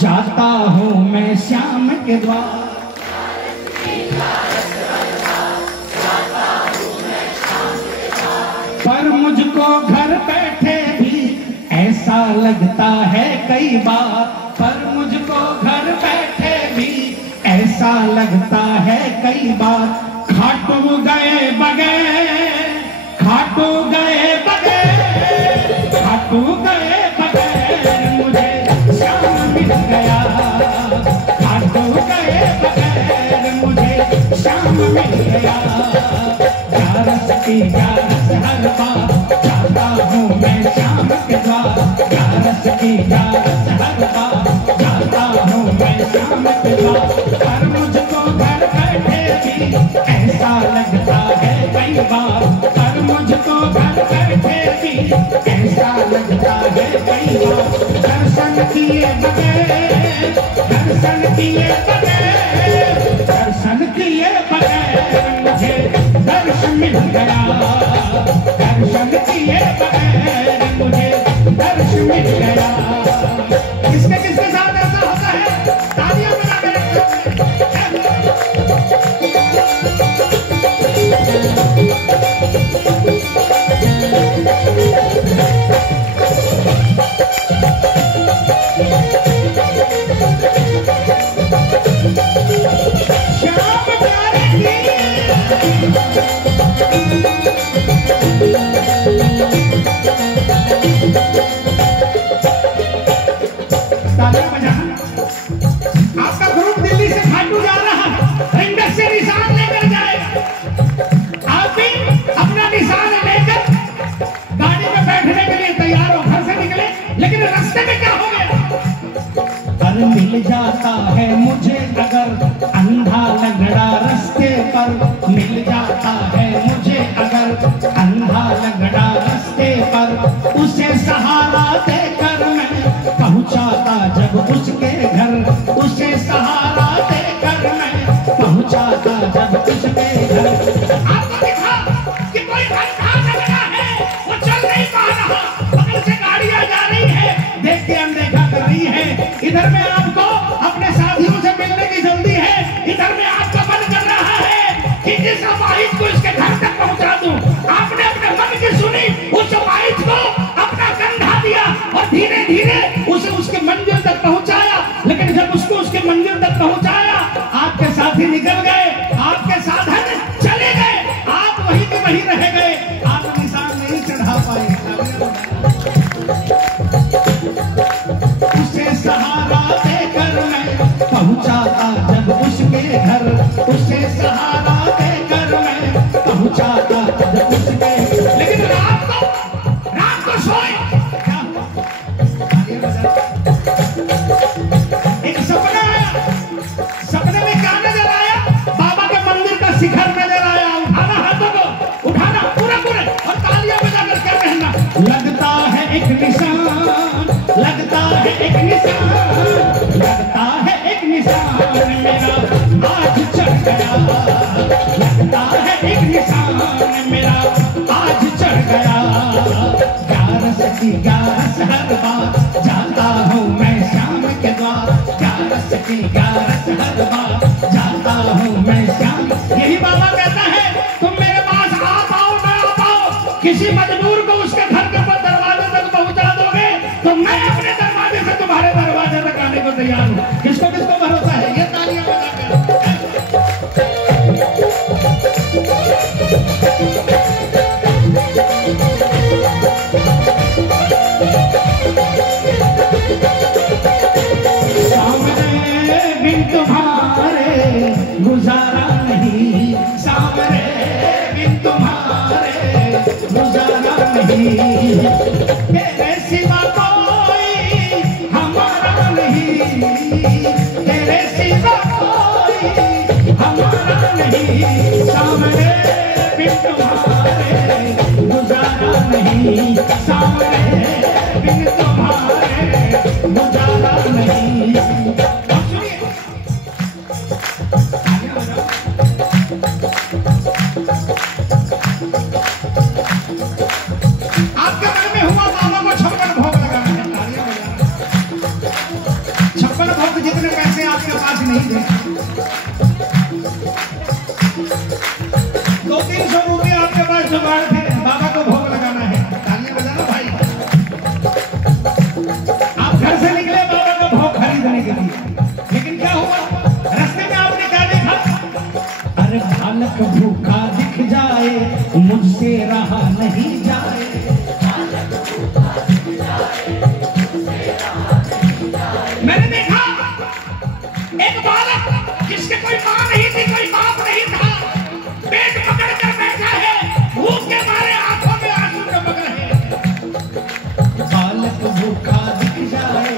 जाता हूँ मैं श्याम के द्वार। पर मुझको घर बैठे भी ऐसा लगता है कई बार, पर मुझको घर बैठे भी ऐसा लगता है कई बार। खाटू गए बगैर, खाटू गए बगैर, खाटू गए बगैर मुझे श्याम मिल गया। खाटू गए बगैर मुझे श्याम मिल गया। ग्यारस की ग्यारस हर बार जाता हूँ मैं श्याम के द्वार। ग्यारस की ग्यारस हर बार जाता हूँ मैं श्याम के द्वार। पर मुझको घर बैठे भी ऐसा लगता है कई बार, पर मुझको घर बैठे भी ऐसा लगता है कई बार। दर्शन किए बगैर, दर्शन किए बगैर, दर्शन किए बगैर मुझे दर्शन मिल गया। दर्शन किए बगैर मुझे दर्शन मिल गया। किसके किसके साथ ऐसा होता है? तालियां बजा के आपका ग्रुप दिल्ली से खाटू जा रहा है, इंडस से निशान लेकर जाएगा। आप भी अपना निशान लेकर गाड़ी में बैठने के लिए तैयार हो, घर से निकले, लेकिन रास्ते में क्या हो गया? पर मिल जाता है मुझे अगर अंधा लगड़ा रास्ते पर, मिल जाता है मुझे अगर अंधा लगड़ा रास्ते पर। उसे सहारा देकर मैं पहुंचाता जब उसके घर, उसे सहारा देकर मैं पहुंचाता जब उसके घर। आपको दिखा कि कोई अंधा लगड़ा है, वो चल नहीं पा रहा, बगल से गाड़ियां जा रही है, देख के अनदेखा कर रही है। इधर में आपको अपने साथियों से मिलने की जल्दी है, इधर में आपका मन कर रहा है कि इस अपाहिज को इसके घर तक पहुंचा दूं। आपने अपने मन की सुनी, उस अपाहिज को अपना कंधा दिया और धीरे धीरे उसे उसके मंजिल तक पहुंचाया। लेकिन जब उसको उसके मंजिल तक पहुंचाया, आपके साथी निकल गए, आपके साधन चले गए, आप वहीं के वहीं रह गए, आप निशान नहीं चढ़ा पाए। उसे सहारा देकर मैं पहुंचाता जब उसके घर, उसे सहारा देकर मैं पहुंचाता जब उसके। लेकिन रात को सोए क्या एक सपना आया। सपने में क्या नजर आया? बाबा के मंदिर का शिखर नजर आया। उठाना हाथों को, उठाना पूरे पूरे, और तालियां बजाकर क्या कहना? लगता है एक निशान, लगता है एक निशान, लगता है एक निशान मेरा आज चढ़ गया। लगता है एक निशान मेरा आज चढ़ गया। ग्यारस की ग्यारस हर बार जाता हूँ मैं श्याम के द्वार। ग्यारस की ग्यारस हर बार जाता हूँ मैं श्याम। यही बाबा कहता है, तुम मेरे पास आ पाओ ना आ पाओ, किसी मजबूर को उसके घर के दरवाजे तक पहुंचा दोगे तो मैं अपने दरवाजे से तुम्हारे दरवाजे तक आने को तैयार हूँ। किसको किसको भरोसा है? ये तालियां बजा के बिन तुम्हारे गुजारा नहीं, सामने बिन तुम्हारे गुजारा नहीं। तेरे सिवा कोई हमारा नहीं, 56 भोग जितने पैसे आपके पास नहीं थे, 200-300 रुपये आपके पास जुगाड़ थे, बाबा को भोग लगाना है। तालियां बजाना भाई। आप घर से निकले बाबा का भोग खरीदने के लिए, लेकिन क्या हुआ? रास्ते में आपने क्या देखा? अरे बालक भूखा दिख जाए, मुझसे रहा नहीं जाए। मैंने देखा एक बालक जिसके कोई मां नहीं थी, कोई बाप नहीं था, पेट पकड़ कर बैठा है, भूख के मारे आंखों में आंसू टपक रहे हैं। बालक भूखा दिख जाए,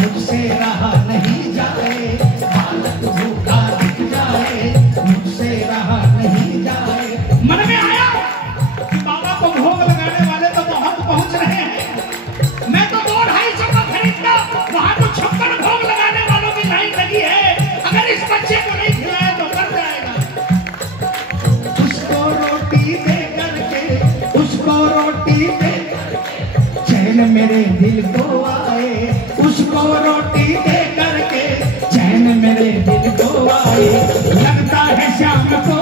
मुझसे रहा नहीं जाए। बालक भूखा दिख जाए, मुझसे रहा नहीं जाए। मन में आया कि बाबा को भोग लगाने वाले तो बहुत पहुंच रहे हैं, मैं तो 200-250 का खरीदता, वहां तो 56 भोग लगाने वालों की लाइन लगी है। अगर इस बच्चे को नहीं खिलाया तो मर जाएगा। उसको रोटी दे करके, उसको रोटी दे चैन मेरे दिल को आए। उसको रोटी दे करके चैन मेरे दिल को आए। लगता है शाम को,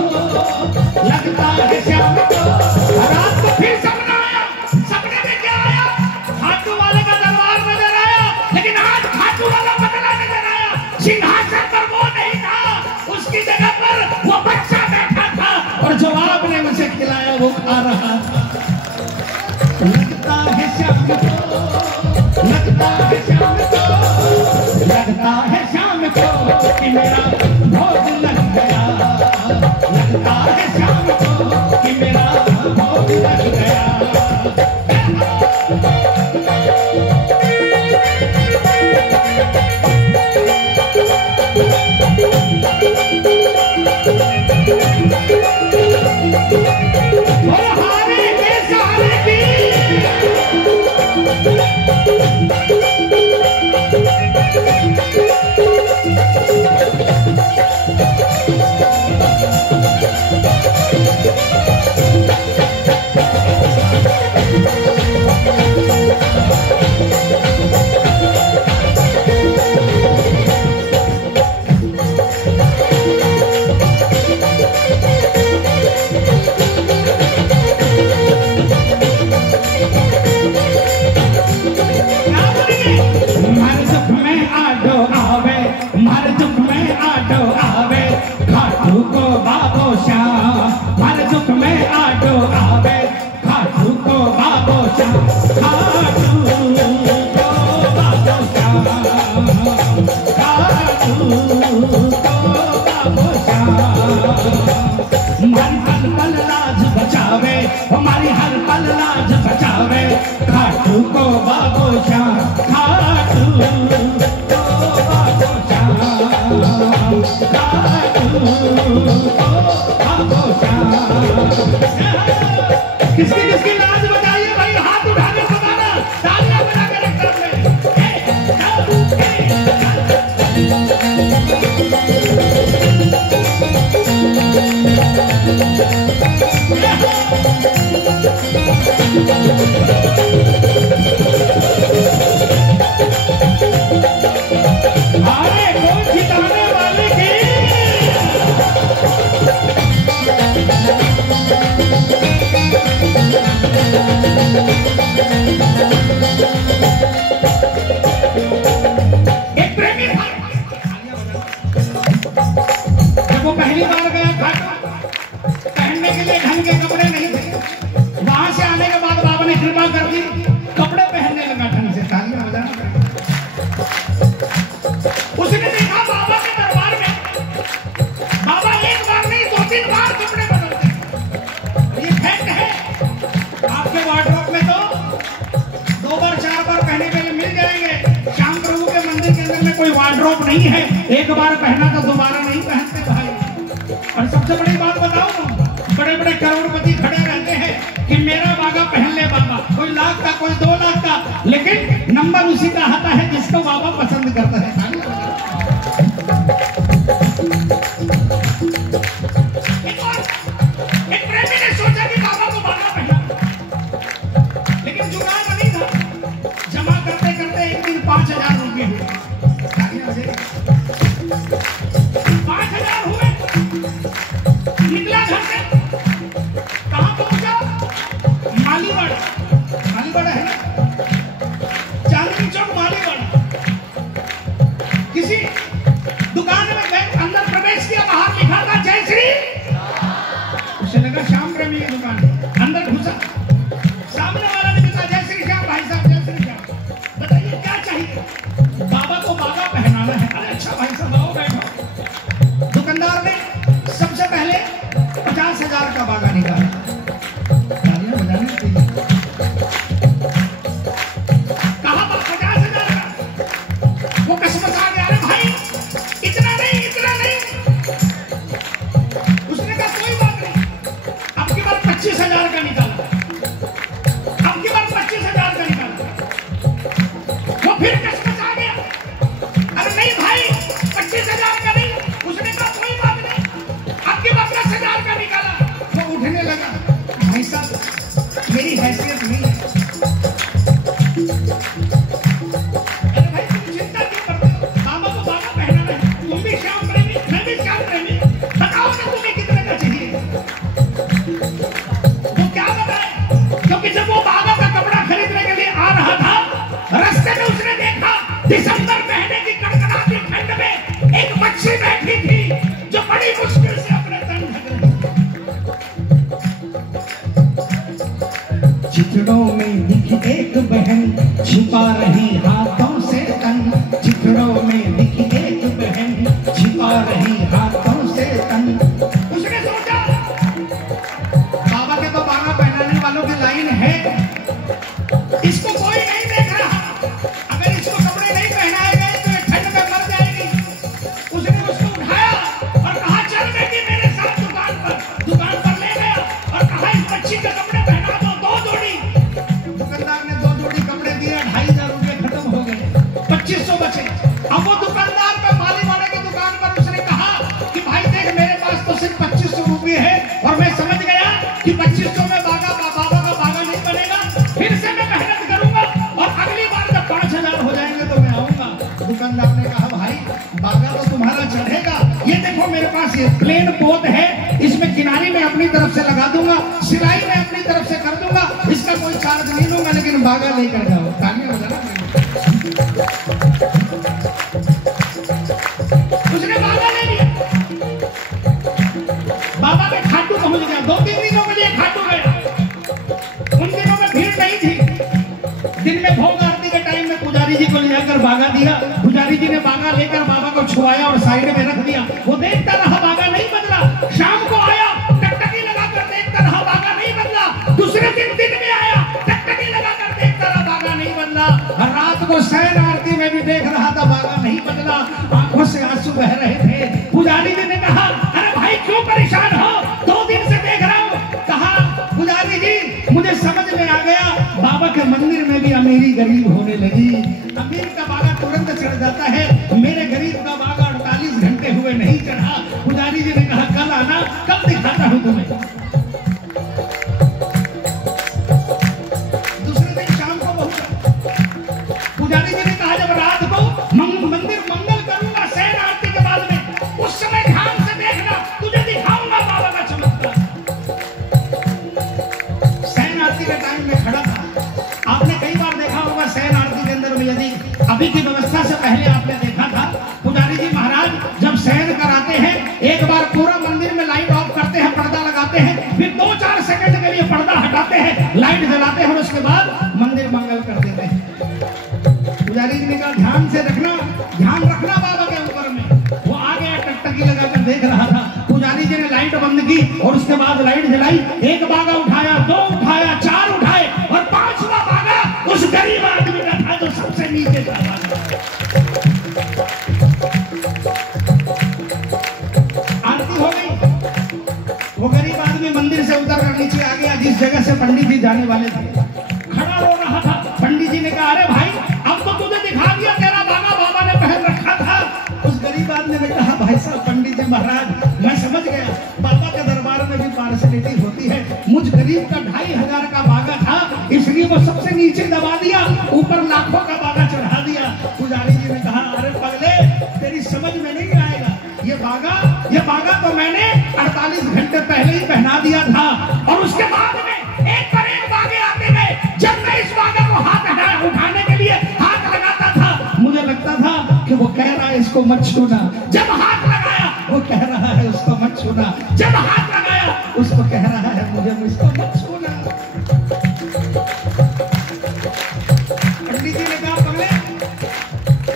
लगता है शाम को। रात को फिर सपना आया। सपने में क्या आया? खाटू वाले का दरबार नजर आया, लेकिन आज खाटू वाला बदला नजर आया। सिंहासन पर वो नहीं था, उसकी जगह पर वो बच्चा बैठा था, और जो आपने मुझे खिलाया वो खा रहा था। लगता है शाम को, लगता है शाम को, लगता है शाम को कि मेरा भोग लग गया। लगता है शाम को कि मेरा भोग लग गया। हारे के सहारे की हमारी हर पल लाज बचावे। खाटू को बाबो श्याम, खाटू को बाबो श्याम, खाटू को बाबो श्याम। किसकी किसकी लाज बताइए भाई, हाथ उठा के बताना, तालियां बजा के रखना। अरे कौन जिताने वाले की एक प्रेमी था। जब वो पहली बार गया खाटू, पहनने के लिए ढंग के कपड़े नहीं थे। वहां से आने के बाद बाबा ने कृपा कर दी, कपड़े पहनने लगा ढंग से। तालियां बजाना। उसने देखा बाबा के दरबार में बाबा एक बार नहीं 2-3 बार कपड़े बदलते। ये फैक्ट है। आपके वार्डरोब में तो 2 बार 4 बार पहने के लिए मिल जाएंगे। श्याम प्रभु के मंदिर के अंदर में कोई वार्डरोब नहीं है, एक बार पहना तो दोबारा नहीं पहनते भाई। और सबसे बड़ी बात बताऊं, बड़े बड़े करोड़पति खड़े रहते हैं कि मेरा बाबा पहन ले बाबा, कोई लाख का, कोई 2 लाख का, लेकिन नंबर उसी का आता है जिसको बाबा पसंद करता है। एक प्रेमी ने सोचा कि बाबा को बाबा पहना, लेकिन जुगाड़ नहीं था। जमा करते करते एक दिन 5000 रुपये हुए। किसी दुकान में गए, अंदर प्रवेश किया, बाहर लिखा था जय श्री, उसे लगा श्याम प्रेमी की दुकान है, अंदर घुसा, सामने वाला ने कहा जय श्री श्याम, भाई साहब जय श्री श्याम, बताइए क्या चाहिए? बाबा को बागा पहनाना है। अरे अच्छा भाई साहब आओ बैठो। दुकानदार ने सबसे पहले 50,000 का बागा निकाला, तालियां बजाने चाहिए। कहा 50,000 का, वो कसमस आ गया, अरे भाई इतना नहीं, इतना नहीं। उसने कहा कोई बात नहीं, अब की बार 25,000 का निकाला, अब की बार 25,000 का निकाला। वो फिर कसमस आ गया, अरे नहीं भाई 25,000 का नहीं। उसने कहा कोई बात नहीं, अब की बार 10,000 का निकाला। वो उठने लगा, भाई साहब मेरी हैसियत नहीं है। अरे भाई तुम चिंता क्यों करते हो? बाबा को बागा पहनाना है, तुम भी श्याम प्रेमी, मैं भी श्याम प्रेमी, बताओ ना तुम्हें कितने का चाहिए? वो क्या बताए, क्योंकि जब वो बाबा का कपड़ा खरीदने के लिए आ रहा था, रास्ते में उसने देखा दिसंबर महीने की कड़कड़ाती ठंड में एक बच्ची बैठी थी जो बड़ी मुश्किल से अपने तन ढक रही थी। चिथड़ों में दिखी एक बहन छिपा रही हाथों से तन, चिथड़ों में दिखी एक बहन छिपा रही हाथों से तन। उसने सोचा बाबा के तो बागा पहनाने वालों की लाइन है, इसको कोई नहीं देख रहा, अगर इसको कपड़े नहीं पहनाए गए तो ये ठंड में मर जाएगी। उसने उसको उठाया और कहा चल बेटी मेरे साथ दुकान पर ले गया और कहा इस बच्ची के कपड़े पहना दो, 2 जोड़ी। दुकानदार ने 2 जोड़ी कपड़े दिए, 2,500 रुपए खत्म हो गए, 2,500 बचे। अब वो दुकानदार का माली वाले की दुकान पर उसने कहा कि भाई देख मेरे पास तो सिर्फ 2,500 रुपए है और मैं समझ गया कि 2,500 में बाबा का बागा नहीं बनेगा, फिर से मैं मेहनत करूंगा और अगली बार जब 5,000 हो जाएंगे तो मैं आऊंगा। दुकानदार ने कहा भाई बागा तो तुम्हारा चढ़ेगा, ये देखो मेरे पास ये प्लेन पोत है, इसमें किनारी में अपनी तरफ से लगा दूंगा, सिलाई में अपनी तरफ से कर दूंगा, इसका कोई चार्ज नहीं लूंगा, लेकिन बागा लेकर जाओ। तालियां बजाना। उसने बागा ले लिया, बाबा के खाटू पहुंच गया, 2-3 दिनों के लिए खाटू गया। उन दिनों में भीड़ नहीं थी, दिन में भोग आरती के टाइम में पुजारी जी को ले जाकर बागा दिया, पुजारी जी ने बागा लेकर बाबा को छुआया और साइड में रख दिया। वो देखता रहा बागा नहीं बदला, शाम को आया टकटकी लगाकर देखता रहा बागा नहीं बदला, दूसरे दिन में आया टकटकी लगाकर देखता रहा बागा नहीं बदला, रात को शयन आरती में भी देख रहा था बागा नहीं बदला, आंखों से आंसू बह रहे थे। पुजारी जी ने कहा अरे भाई क्यों परेशान हो, 2 दिन से देख रहा हूँ। कहा पुजारी जी मुझे समझ में आ गया, बाबा के मंदिर में भी अमीरी गरीब होने लगी, अमीर का बागा तुरंत चढ़ जाता है, मेरे गरीब का बागा 48 घंटे हुए नहीं चढ़ा। पुजारी जी ने कहा कल आना, कल दिखाता हूं तुम्हें। दूसरे दिन शाम को पहुंचा, पुजारी जी ने कहा जब रात को मंदिर मंगल करूंगा शयन आरती के बाद में, उस समय ध्यान से देखना, तुझे दिखाऊंगा बाबा का चमत्कार। शयन आरती के टाइम में खड़ा था, आपने कई बार देखा होगा शयन आरती के अंदर में, यदि अभी की व्यवस्था से पहले आपने देखा था पुजारी जी महाराज जब शयन कराते हैं, एक बार पूरा मंदिर में लाइट ऑफ करते हैं, पर्दा लगाते हैं, फिर 2-4 सेकंड के लिए पर्दा हटाते हैं, लाइट जलाते हैं और उसके बाद मंदिर मंगल कर देते हैं। पुजारी जी ने कहा ध्यान से रखना, ध्यान रखना बाबा के ऊपर में। वो आ गया टकटकी लगाकर देख रहा था, पुजारी जी ने लाइट बंद की और उसके बाद लाइट जलाई, 1 बागा उठाया, 2 उठाया, 4 उठाए और 5वां बागा उस गरीब आदमी का था जो सबसे नीचे था। आरती हो गई, वो गरीब आदमी मंदिर से उतरकर नीचे आ गया, जिस जगह से पंडित जी जाने वाले थे, खड़ा रो रहा था। पंडित जी ने कहा अरे भाई अब तो तुझे दिखा दिया, तेरा बागा बाबा ने पहन रखा था। उस गरीब आदमी ने कहा भाई साहब पंडित जी महाराज मैं समझ गया, बाबा के दरबार में भी पार्शलिटी होती है, मुझ गरीब का 2,500 का बागा था, इसलिए वो सबसे नीचे दबा दिया, ऊपर लाखों का बागा चढ़ा दिया। पुजारी जी ने कहा अरे पगले तेरी समझ में नहीं आएगा, ये बागा तो मैंने 48 घंटे पहले ही पहना दिया था और उसके बाद में एक पर एक बागे आते गए। जब मैं इस बागा को हाथ उठाने के लिए हाथ लगाता था, मुझे लगता था कि वो कह रहा है इसको इसको मत छूना। जब हाथ लगाया वो कह रहा है उसको मत छूना। जब हाथ लगाया उसको कह रहा है मुझे मुझको मत छूना। पंडित जी ने कहा पगले,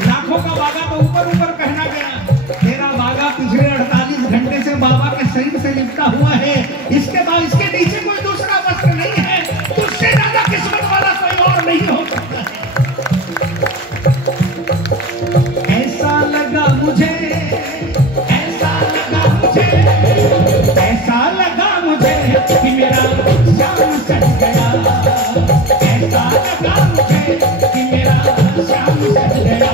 लाखों का बागा तो ऊपर ऊपर पहना गया, तेरा बागा पिछले 48 घंटे से बाबा के शरीर से लिपटा हुआ है, इसके बाद इसके नीचे कोई दूसरा वस्त्र नहीं है, तुझसे ज्यादा किस्मत वाला कोई और नहीं हो सकता है। ऐसा लगा मुझे, ऐसा लगा मुझे, ऐसा लगा मुझे कि मेरा शाम चढ़ गया। ऐसा लगा मुझे कि मेरा शाम चढ़ गया।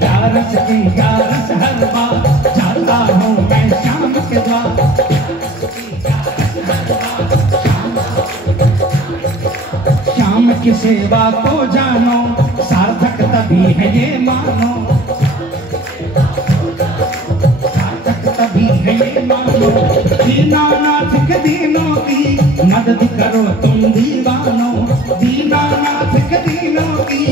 प्यारस की प्यारस हर बार जाता हूँ मैं शाम के द्वार। शाम की सेवा को जानो, सार्थक तभी है ये मानो, सार्थक तभी है ये मानो। दीनानाथ के दीनों की मदद करो तुम दीवानो, दीनानाथ के दीनों की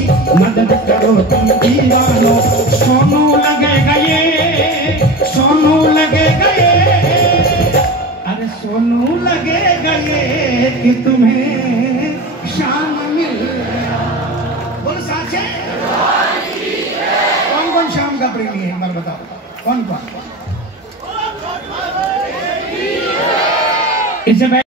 मदद करो तुम दीवानो। सोनू लगे गए, सोनू लगे गए, अरे सोनू लगे गए कि तुम्हें शाम मिल गया। बोल साचे, कौन कौन शाम का प्रेमी है एक बार बताओ, कौन कौन?